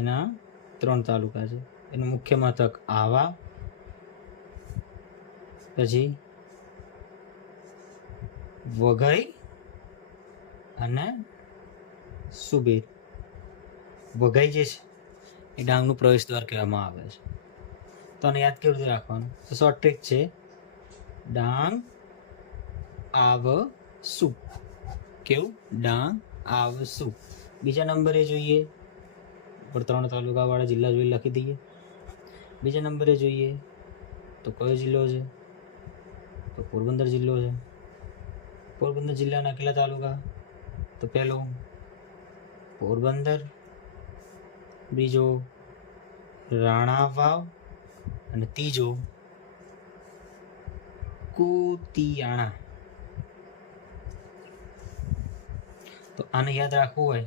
એના 3 તાલુકા છે. એનું મુખ્ય મથક આવા, પછી વઘઈ અને સુબીર. વઘઈ જે છે એ ડાંગનું પ્રવેશ દ્વાર કહેવામાં આવે છે. તો આને યાદ કેવી રીતે રાખવાનું? તો શોર્ટ ટ્રિક છે, ડાંગ આવસુ. કેવું? ડાંગ આવસુ. બીજા નંબરે જોઈએ, ઉપર 3 તાલુકાવાળા જિલ્લા જોઈ લખી દઈએ. બીજા નંબરે જોઈએ તો કયો જિલ્લો છે? તો પોરબંદર જિલ્લો છે. પોરબંદર જિલ્લાના કેટલા તાલુકા? તો પહેલો પોરબંદર, બીજો રાણાવાવ અને ત્રીજો કુતિયાણા. તો આને યાદ રાખવું હોય